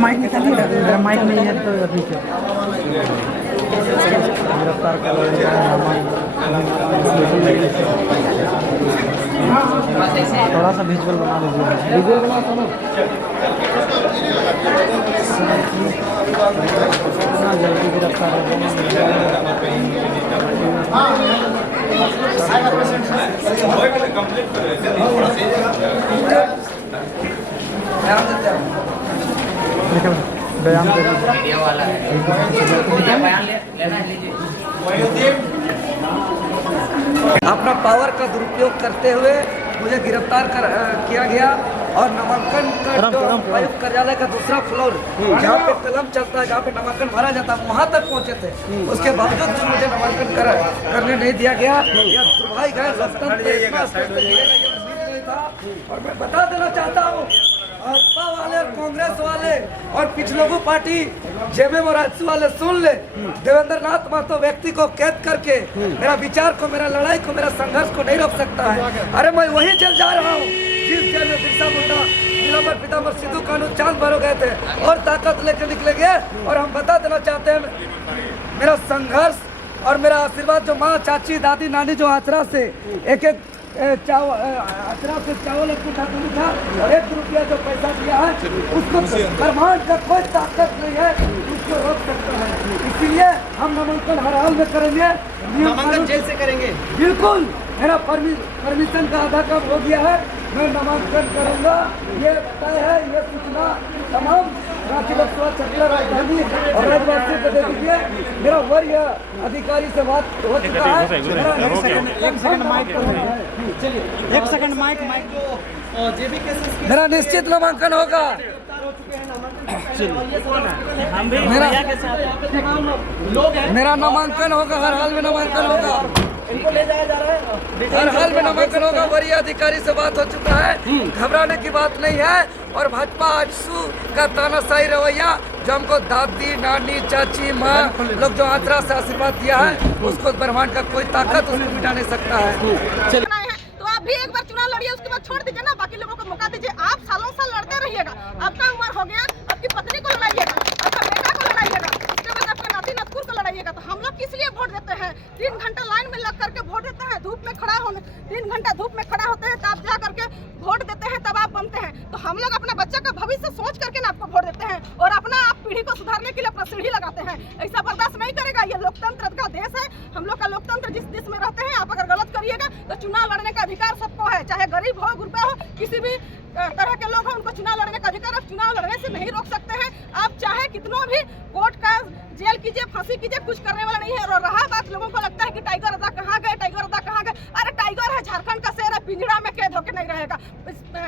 Mic निकालिए, मेरा mic नहीं है तो अभी से गिरफ्तार कर थोड़ा सा विजुअल बना लीजिए। विजुअल बना इतना जल्दी गिरफ्तार हो बयान दे अपना पावर का दुरुपयोग करते हुए मुझे गिरफ्तार किया गया और नामांकन का जो आयुक्त कार्यालय का दूसरा फ्लोर जहाँ पे कलम चलता है, जहाँ पे नामांकन भरा जाता है, वहाँ तक पहुँचे थे। उसके बावजूद भी मुझे नामांकन करने नहीं दिया गया। यह दुर्भाग्य है, लोकतंत्र इतना स्पष्ट गिरेगा ये उम्मीद नहीं था। और मैं बता देना चाहता हूँ, भाजपा वाले, कांग्रेस वाले और पिछलोगू पार्टी जेमे मोरारजी वाले सुन ले, देवेंद्र नाथ महतो व्यक्ति को कैद करके मेरा विचार को, मेरा लड़ाई को, मेरा संघर्ष को नहीं रोक सकता है। अरे मैं वही जेल जा रहा हूँ जिस जेल में बिरसा मुंडा, नीलांबर पीतांबर, सिद्धू कानू, चांद भरो गए थे और ताकत लेकर निकलेंगे। और हम बता देना चाहते हैं, मेरा संघर्ष और मेरा आशीर्वाद जो माँ, चाची, दादी, नानी जो आचरा से एक आचरा से चावल उठाते नहीं था और 1 रुपया जो पैसा दिया है उसको ब्रह्मांड का कोई ताकत नहीं है उसको रोक सकता है। इसीलिए हम नामांकन हर हाल में करेंगे। नामांकन जेल से करेंगे। बिल्कुल, मेरा परमिशन का आधा कम हो गया है, मैं नामांकन करूंगा। ये तय है, ये सूचना तमाम रांची लोकसभा क्षेत्र राजधानी और राज्यवासियों को दे दीजिए। मेरा वरीय अधिकारी से बात हो चुका है। एक सेकंड माइक चलिए, 1 सेकंड माइक जो जेबी केसेस मेरा निश्चित नामांकन होगा। मेरा नामांकन होगा, हर हाल में नामांकन होगा, इनको ले जाया जा रहा है। हर हाल में नामांकन होगा। वरीय अधिकारी से बात हो चुका है, घबराने की बात नहीं है। और भाजपा आजसू का तानाशाही रवैया जो हमको दादी, नानी, चाची, माँ लोग जो आचरा से आशीर्वाद दिया है, उसको ब्रह्मांड का कोई ताकत उसको मिटा नहीं सकता है। तो आप भी एक बार चुनाव लड़िए, उसके बाद छोड़ दीजिए ना, बाकी लोगों को मौका दीजिए। आप सालों साल लड़ते रहिएगा, आपका उम्र हो गया, आपकी पत्नी को लड़ाइएगा, आपका बेटा को लड़ाइएगा, उसके बाद आपका नाती नतकुर को लड़ाइएगा। तो हम लोग किस लिए वोट देते हैं? 3 घंटा लाइन में लग करके वोट देते हैं, धूप में खड़ा होने 3 घंटा धूप में खड़ा होते हैं, तब जा करके वोट देते हैं, तब आप बनते हैं। तो हम लोग अपना बच्चा का भविष्य सोच करके ना आपको वोट देते हैं और अपना आप पीढ़ी को सुधारने के लिए अपना सीढ़ी लगाते हैं। ऐसा बर्दाश्त नहीं करेगा। ये लोकतंत्र का देश है, हम लोग का लोकतंत्र जिस देश में रहते हैं। आप अगर गलत करिएगा तो चुनाव लड़ने का अधिकार सबको है, चाहे गरीब हो, गुरबा हो, किसी भी तरह के लोग हो, उनको चुनाव लड़ने का अधिकार। आप चुनाव लड़ने से नहीं रोक सकते हैं। आप चाहे कितनों भी कोर्ट का जेल कीजिए, फांसी कीजिए, कुछ करने वाला नहीं है। और रहा बात, लोगों को लगता है कि टाइगर अदा कहाँ गए, टाइगर अदा कहाँ गए। अरे टाइगर है, झारखंड का शेर है, पिंजड़ा में कैद होकर नहीं रहेगा।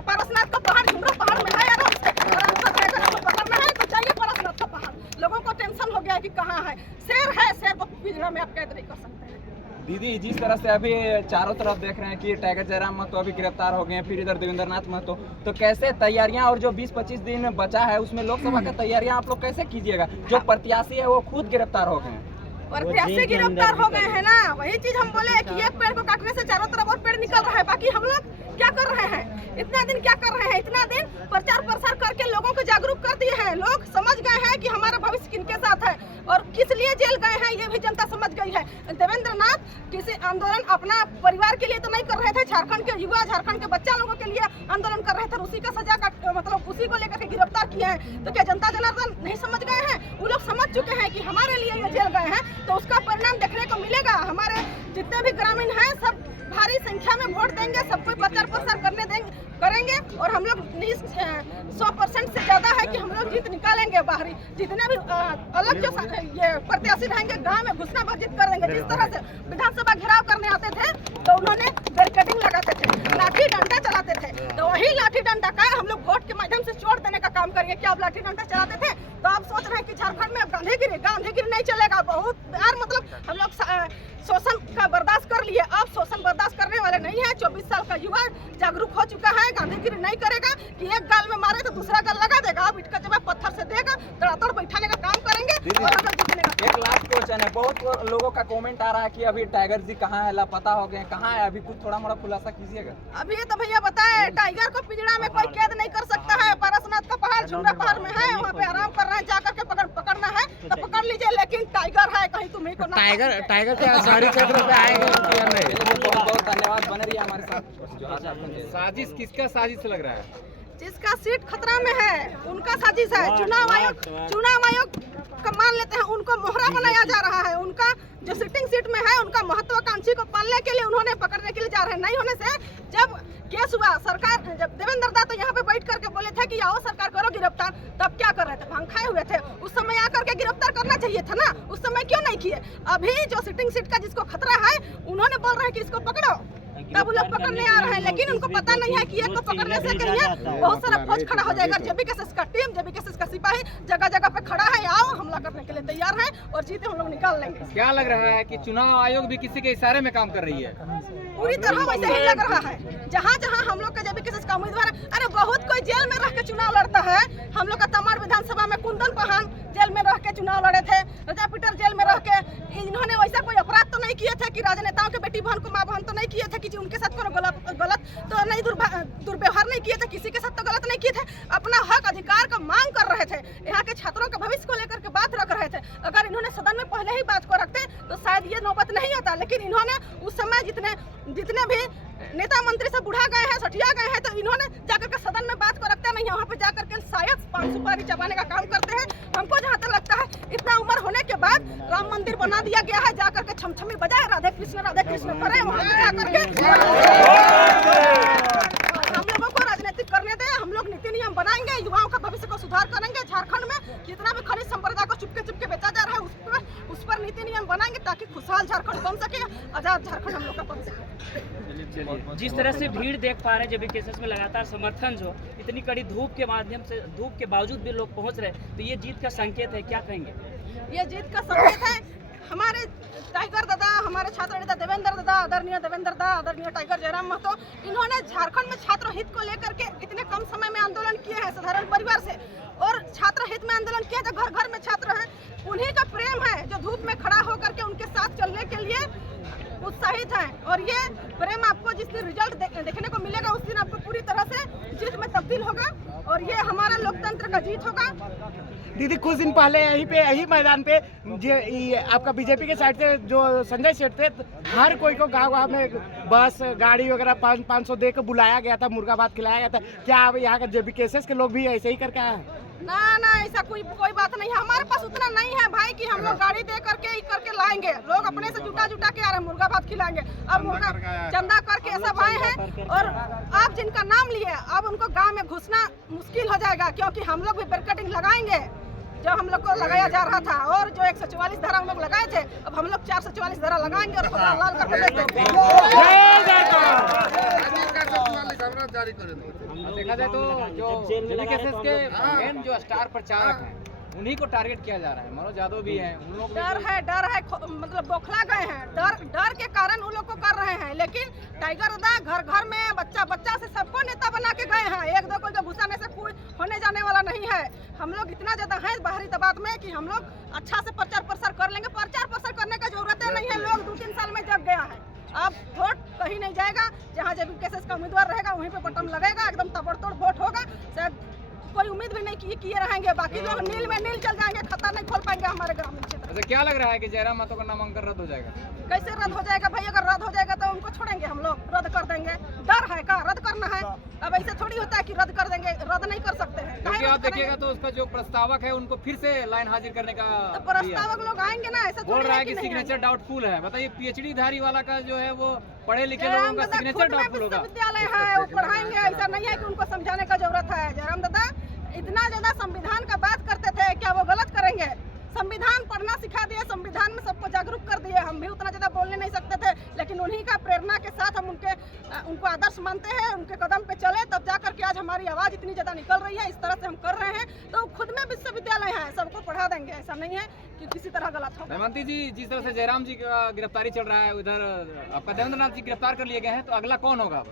पारसनाथ का पहाड़, झुमरा पहाड़ में है यार, अगर आपका टाइगर को पकड़ना है तो चाहिए पारसनाथ का पहाड़। लोगों को टेंशन हो गया है कि कहाँ है शेर, है शेर को पिंजड़ा में आप कैद नहीं कर सकते हैं। दीदी, जिस तरह से अभी चारों तरफ देख रहे हैं कि टाइगर जयराम महतो अभी गिरफ्तार हो गए हैं, फिर इधर देवेंद्र नाथ महतो, तो कैसे तैयारियां और जो 20-25 दिन बचा है उसमें लोकसभा की तैयारियां आप लोग कैसे कीजिएगा? जो प्रत्याशी है वो खुद गिरफ्तार हो गए हैं। प्रत्याशी गिरफ्तार हो गए हैं ना, वही चीज हम बोले कि एक पेड़ को काटने से चारों तरफ और पेड़ निकल रहा है। बाकी हम लोग क्या कर रहे हैं? इतना दिन क्या कर रहे हैं? इतना दिन प्रचार प्रसार करके लोगों को जागरूक कर दिए हैं। लोग समझ गए हैं कि हमारा भविष्य किनके साथ है और किस लिए जेल गए हैं, ये भी जनता समझ गई है। देवेंद्र नाथ किसी आंदोलन अपना परिवार के लिए तो नहीं कर रहे थे, झारखंड के युवा, झारखंड के बच्चा लोगों के लिए आंदोलन कर रहे थे। उसी का सजा का मतलब उसी को लेकर के गिरफ्तार किए हैं। तो क्या जनता जनार्दन नहीं समझ गए हैं? वो लोग समझ चुके हैं कि हमारे लिए ये जेल गए हैं, तो उसका परिणाम देखने को मिलेगा। हमारे जितने भी ग्रामीण हैं सब भारी संख्या में वोट देंगे, सबको प्रचार प्रसार करेंगे और हम लोग 100% से ज्यादा है कि हम लोग जीत निकालेंगे। बाहरी जितने भी अलग जो ये प्रत्याशी रहेंगे गांव में घुसना बातचीत करेंगे। जिस तरह से विधानसभा घेराव करने आते थे तो उन्होंने बैरिकेडिंग लगाते थे, लाठी डंडा चलाते थे, तो वही लाठी डंडा का हम लोग वोट के माध्यम से छोड़ देने का काम करेंगे। क्या आप लाठी डंडा चलाते थे तो आप सोच रहे हैं कि झारखंड में गांधीगिरी नहीं चलेगा। बहुत यार मतलब हम लोग शोषण का बर्दाश्त कर लिए, अब शोषण बर्दाश्त करने वाले नहीं है। 24 साल का युवा जागरूक हो चुका है, गांधीगिरी नहीं करेगा कि एक गाल में मारे तो दूसरा गाल लगा देगा। अब इटका जवाब पत्थर से देगा, तड़ातड़ बैठाने का काम करेंगे और अगर जीतने का। एक लास्ट क्वेश्चन है, बहुत लोगों का कमेंट आ रहा है कि अभी टाइगर जी कहाँ है, लापता हो गए, कहाँ है अभी? कुछ थोड़ा मोड़ा खुलासा कीजिएगा। अभी तो भैया बताए, टाइगर को पिंजड़ा में कोई कैद नहीं कर सकता है। पारसनाथ का पहाड़ फिलहाल चुनरा पहाड़ में है, वहाँ पे आराम कर रहे हैं, जाकर के पकड़ना है तो पकड़ लीजिए, लेकिन टाइगर है कहीं तुम्ही को टाइगर के शहरी क्षेत्र पे आएंगे या नहीं? बहुत बहुत धन्यवाद, बने रहिए हमारे साथ। साजिश किसका साजिश लग रहा है? जिसका सीट खतरा में है उनका साजिश है। चुनाव आयोग का मान लेते हैं, उनको मोहरा बनाया जा रहा है। उनका जो सिटिंग सीट में है, उनका महत्वाकांक्षी को पालने के लिए उन्होंने पकड़ने के लिए जा रहे हैं। नहीं होने से जब केस हुआ, सरकार जब देवेंद्र दा तो यहाँ पे बैठ करके बोले थे कि आओ सरकार करो गिरफ्तार, तब क्या कर रहे थे? भांग खाए हुए थे। उस समय आकर के गिरफ्तार करना चाहिए था ना, उस समय क्यों नहीं किए? अभी जो सिटिंग सीट का जिसको खतरा है, उन्होंने बोल रहे हैं कि इसको पकड़ो, तब वो लोग पकड़ने आ रहे हैं। लेकिन उनको पता नहीं है कि एक को पकड़ने से कहीं बहुत सारा फौज खड़ा हो जाएगा। जेबी केसेस का टीम, जेबी केसेस का सिपाही जगह जगह पे खड़ा है, आओ हमला करने के लिए तैयार है और जीते हम लोग निकाल लेंगे। क्या लग रहा है कि चुनाव आयोग भी किसी के इशारे में काम कर रही है? पूरी तरह वैसे ही लग रहा है। जहाँ जहाँ हम लोग का जेबी केसेस का उम्मीदवार है, अरे बहुत कोई जेल में रह के चुनाव लड़ता है। हम लोग का तमाड़ विधानसभा में कुंदन पहान जेल में रह के चुनाव लड़े थे, रजा पीटर जेल में रह के। इन्होंने वैसा कोई अपराध तो नहीं किए थे कि राजनेताओं के बेटी बहन को माँ बहन तो नहीं किए थे कि उनके साथ कोनो गलत तो नहीं, दुर्व्यवहार नहीं किए थे, किसी के साथ तो गलत नहीं किए थे। अपना हक अधिकार का मांग कर रहे थे, यहाँ के छात्रों के भविष्य को लेकर के बात रख रहे थे। अगर इन्होंने सदन में पहले ही बात को रखते तो शायद ये नौबत नहीं आता। लेकिन इन्होंने उस समय जितने भी नेता मंत्री से बुढ़ा गए हैं, सठिया गए हैं, तो इन्होंने जाकर के सदन में बात को रखते नहीं है। वहाँ पे जाकर के शायद पान सुपारी चबाने का काम करते हैं। हमको जहाँ तक लगता है, इतना उम्र होने के बाद राम मंदिर बना दिया गया है, जाकर के छमछमी बजाए राधे कृष्ण करें, वहाँ पे जाकर के हम लोगों को राजनीतिक करने दें। हम लोग नीति नियम बनाएंगे, युवाओं का भविष्य को सुधार करेंगे। झारखंड में जितना भी खनिज संपदा को चुपके बेचा जा रहा है, उस पर नीति नियम बनाएंगे ताकि खुशहाल झारखंड बन सके, आजाद झारखंड हम लोग का बन सके। जिस तरह से भीड़ देख पा रहे हैं, जब केसेस में लगातार समर्थन जो इतनी कड़ी धूप के माध्यम से, धूप के बावजूद भी लोग पहुंच रहे, तो ये जीत का संकेत है, क्या कहेंगे? ये जीत का संकेत है। हमारे टाइगर दादा, हमारे छात्र नेता देवेंद्र दादा, आदरणीय देवेंद्र दादा, आदरणीय टाइगर जयराम महतो, इन्होंने झारखंड में छात्र हित को लेकर के इतने कम समय में आंदोलन किए हैं साधारण परिवार से, और छात्र हित में आंदोलन किया जो घर घर में छात्र हैं, उन्हीं का प्रेम है जो धूप में खड़ा होकर के उनके साथ चलने के लिए उत्साहित है। और ये प्रेम आपको जिस दिन रिजल्ट देखने को मिलेगा, उस दिन आपको पूरी तरह से जीत में तब्दील होगा और ये हमारा लोकतंत्र का जीत होगा। दीदी, कुछ दिन पहले यही मैदान पे आपका बीजेपी के साइड से जो संजय सेठ थे, हर कोई को गाँव में बस गाड़ी वगैरह 500 दे के बुलाया गया था, मुर्गाबाद खिलाया गया था। क्या अब यहाँ के जेबी केसेस के लोग भी ऐसे ही करके आए हैं? ना ऐसा कोई बात नहीं है। हमारे पास उतना नहीं है भाई कि हम लोग गाड़ी दे करके लाएंगे। लोग अपने से जुटा के आ रहे हैं, मुर्गा भात खिलाएंगे। अब मुर्गा चंदा करके सब आए हैं, और आप जिनका नाम लिए अब उनको गांव में घुसना मुश्किल हो जाएगा, क्योंकि हम लोग भी बैरिकेडिंग लगाएंगे जो हम लोग को लगाया जा रहा था। और जो 144 धारा हम लोग लगाए थे, अब हम लोग 444 धारा लगाएंगे और लाल करके देखा जाए तो जो जेबी केसेस के मेन जो स्टार प्रचारक हैं, उन्हीं को टारगेट किया जा रहा है। मनोज यादव भी हैं, उन लोग डर है मतलब बौखला गए हैं। डर के कारण उन लोग को कर रहे हैं। लेकिन टाइगर दादा घर घर में बच्चा से सबको नेता बना के गए हैं। एक दो कोई को घुसाने से कोई होने जाने वाला नहीं है। हम लोग इतना ज्यादा हैं बाहरी दबाव में कि हम लोग अच्छा से प्रचार प्रसार कर लेंगे। प्रचार प्रसार करने का जरूरत नहीं है। लोग 2-3 साल में जग गया है। अब वोट कहीं नहीं जाएगा। जहाँ जेबी केसेस का उम्मीदवार रहेगा वहीं पे बटन लगेगा, एकदम ताबड़तोड़ वोट होगा। शायद कोई उम्मीद भी नहीं किए रहेंगे। बाकी लोग नील में नील चल जाएंगे, खाता नहीं खोल पाएंगे हमारे ग्रामीण क्षेत्र। अच्छा, क्या लग रहा है कि जयराम महतो का नामांकन रद्द हो जाएगा? कैसे रद्द हो जाएगा भाई? अगर रद्द हो जाएगा तो उनको छोड़ेंगे हम लोग? रद्द कर देंगे? डर है का रद्द करना है? अब ऐसे थोड़ी होता है कि रद्द कर देंगे। रद्द नहीं कर सकते हैं। क्योंकि आप देखिएगा तो उसका जो प्रस्तावक है उनको फिर से लाइन हाजिर करने का तो प्रस्तावक लोग आएंगे ना, ऐसा बोल रहा है कि सिग्नेचर डाउटफुल है। बताइए, पीएचडी धारी वाला का जो है वो पढ़े लिखे लोगों का सिग्नेचर डाउटफुल होगा। विद्यालय है, वो पढ़ाएंगे। ऐसा नहीं है कि उनको समझाने का जरूरत है। जयराम दादा इतना ज्यादा संविधान का बात करते थे, क्या वो गलत करेंगे? संविधान पढ़ना सिखा दिए, संविधान में सबको जागरूक कर दिए। हम भी उतना ज्यादा बोलने नहीं सकते थे, लेकिन उन्हीं का प्रेरणा के साथ हम उनको आदर्श मानते हैं। उनके कदम पे चले तब जाकर के आज हमारी आवाज इतनी ज्यादा निकल रही है। इस तरह से हम कर रहे हैं तो खुद में विश्वविद्यालय है, सबको पढ़ा देंगे। ऐसा नहीं है कि किसी तरह गलत हो। हेमंती जी, जिस तरह से जयराम जी का गिरफ्तारी चल रहा है, उधर आपका देवेंद्र नाथ जी गिरफ्तार कर लिए गए हैं, तो अगला कौन होगा?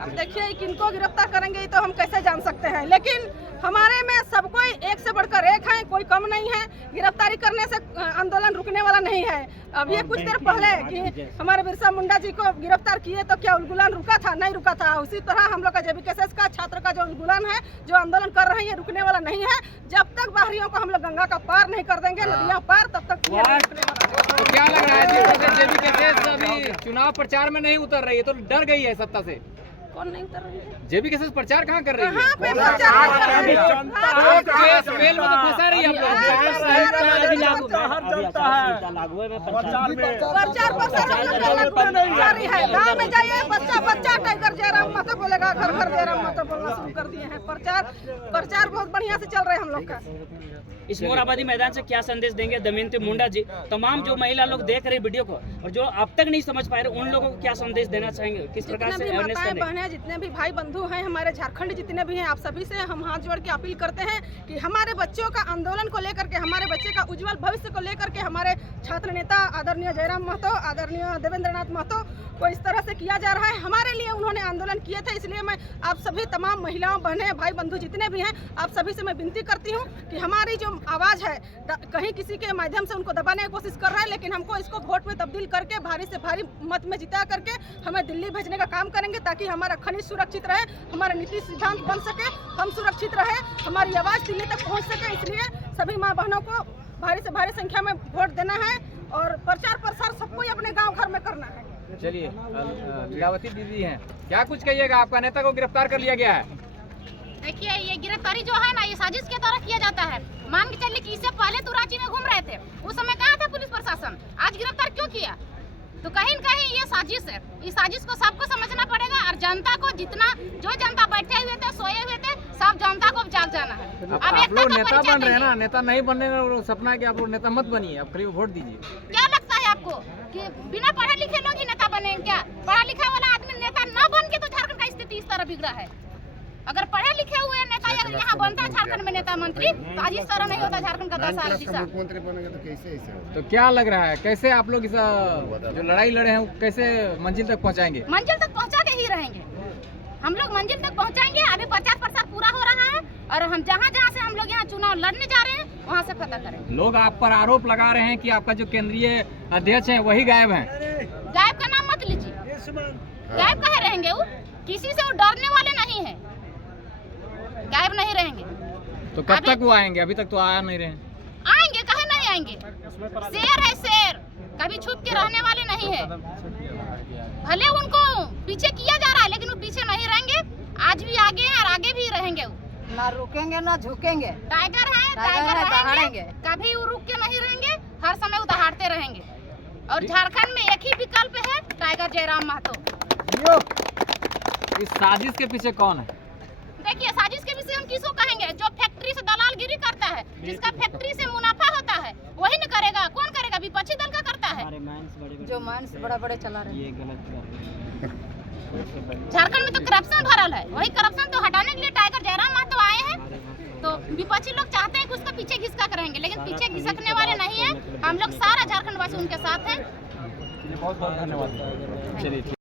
अब देखिए किनको गिरफ्तार करेंगे तो हम कैसे जान सकते हैं। लेकिन हमारे में सब कोई एक से बढ़कर एक है, कोई कम नहीं है। गिरफ्तारी करने से आंदोलन रुकने वाला नहीं है। अब ये कुछ देर पहले कि हमारे बिरसा मुंडा जी को गिरफ्तार किए तो क्या उलगुलान रुका था? नहीं रुका था। उसी तरह हम लोग का JBKSS का छात्र का जो उलगुलान है, जो आंदोलन कर रहे हैं, ये रुकने वाला नहीं है। जब तक बाहरियों को हम लोग गंगा का पार नहीं कर देंगे, नदियाँ पार, तब तक ये नहीं रुकने वाला। तो क्या लग रहा है JBKSS अभी चुनाव प्रचार में नहीं उतर रही है, तो डर गई है सत्ता से? कौन नहीं उतर रही है? JBKSS प्रचार कहाँ कर रही है? कहाँ पे प्रचार कर रही है? तो केस बेल में तो फंसा रही है आप लोग। प्रचार जारी है। गाँव में जाइए, बच्चा बच्चा टाइगर जयराम महतो बोलेगा, घर घर जयराम महतो बोलना शुरू कर दिए हैं। प्रचार बहुत बढ़िया से चल रहा है हम लोग का। इस मोराबादी मैदान से क्या संदेश देंगे दमयंती मुंडा जी? तमाम जो महिला लोग देख रहे वीडियो को और जो अब तक नहीं समझ पाए रहे, उन लोगों को क्या संदेश देना चाहेंगे? किस प्रकार से अवेयरनेस करें? बहनें, जितने भी भाई बंधु हैं हमारे झारखंड जितने भी हैं, आप सभी से हम हाथ जोड़ के अपील करते हैं कि हमारे बच्चों का आंदोलन को लेकर के, हमारे बच्चे का उज्जवल भविष्य को लेकर के हमारे छात्र नेता आदरणीय जयराम महतो, आदरणीय देवेंद्रनाथ महतो को इस तरह से किया जा रहा है। हमारे लिए उन्होंने आंदोलन किए थे, इसलिए मैं आप सभी तमाम महिलाओं, बहनें, भाई बंधु जितने भी हैं, आप सभी से मैं विनती करती हूँ कि हमारी जो आवाज़ है, कहीं किसी के माध्यम से उनको दबाने की कोशिश कर रहा है, लेकिन हमको इसको वोट में तब्दील करके भारी से भारी मत में जिता करके हमें दिल्ली भेजने का काम करेंगे, ताकि हमारा खनिज सुरक्षित रहे, हमारा नीति सिद्धांत बन सके, हम सुरक्षित रहे, हमारी आवाज़ दिल्ली तक पहुँच सके। इसलिए सभी माँ बहनों को भारी से भारी संख्या में वोट देना है और प्रचार प्रसार सबको अपने गाँव घर में करना है। चलिए, लीलावती दीदी हैं, क्या कुछ कहिएगा? आपका नेता को गिरफ्तार कर लिया गया है। देखिए, ये गिरफ्तारी जो है ना, ये साजिश के तरह किया जाता है। मान के चलिए कि इससे पहले तो रांची में घूम रहे थे, उस समय कहाँ था पुलिस प्रशासन? आज गिरफ्तार क्यों किया? तो कहीं न कहीं ये साजिश है। इस साजिश को सबको समझना पड़ेगा और जनता को, जितना जो जनता बैठे हुए थे, सोए हुए थे, सब जनता को जाग जाना है। अब आप लोग नेता बन रहे हैं ना, नेता नहीं बनने का सपना है कि आप लोग नेता मत बनिए, आप खाली वोट दीजिए। क्या लगता है आपको कि बिना पढ़े लिखे लोग ही नेता बनेंगे क्या? पढ़ा लिखा वाला आदमी नेता न बन के तो झारखंड का स्थिति इस तरह बिगड़ा है। अगर पढ़े लिखे हुए नेता अगर यहाँ बनता है झारखंड में नेता मंत्री, तो आज इस तरह नहीं होता झारखंड का 10 साल दिशा। मुख्यमंत्री बनेंगे तो कैसे ऐसे होगा? तो क्या लग रहा है, कैसे आप लोग इस जो लड़ाई लड़े हैं कैसे मंजिल तक पहुंचाएंगे? मंजिल तक पहुंचा के ही रहेंगे हम लोग, मंजिल तक पहुंचाएंगे। अभी 50% पूरा हो रहा है और हम जहाँ जहाँ से हम लोग यहाँ चुनाव लड़ने जा रहे हैं, वहाँ से पता करें। लोग आप पर आरोप लगा रहे हैं कि आपका जो केंद्रीय अध्यक्ष है वही गायब है। गायब का नाम मत लीजिए, गायब कहे रहेंगे वो? किसी से वो डरने वाले नहीं है, गायब नहीं रहेंगे। तो कब तक वो आएंगे? अभी तक तो आया नहीं रहे। आएंगे, कहे नहीं आएंगे? शेर है शेर, कभी छुप के रहने वाले नहीं है। भले उनको पीछे किया जा रहा है, लेकिन वो पीछे नहीं रहेंगे। आज भी आगे हैं और आगे भी रहेंगे। वो ना रुकेंगे ना झुकेंगे। टाइगर है, टाइगर रहेंगे, कभी वो रुक के नहीं रहेंगे, हर समय वो दहाड़ते रहेंगे। और झारखंड में एक ही विकल्प है, टाइगर जयराम महतो। इस साजिश के पीछे कौन है? देखिए, साजिश के विषय हम किसको कहेंगे? जो फैक्ट्री से दलालगिरी करता है, जिसका फैक्ट्री से मुनाफा होता है, वही न करेगा। कौन करेगा? विपक्षी दल का करता है, जो माइंस बड़ा बड़े चला रहे हैं। झारखंड में तो करप्शन भरल है, वही करप्शन तो हटाने के लिए टाइगर जयराम महतो आए हैं। तो विपक्षी लोग चाहते हैं कि उसको पीछे घिसका करेंगे, लेकिन पीछे घिसकने वाले नहीं है। हम लोग सारा झारखंड वासी उनके साथ हैं। बहुत बहुत धन्यवाद। चलिए।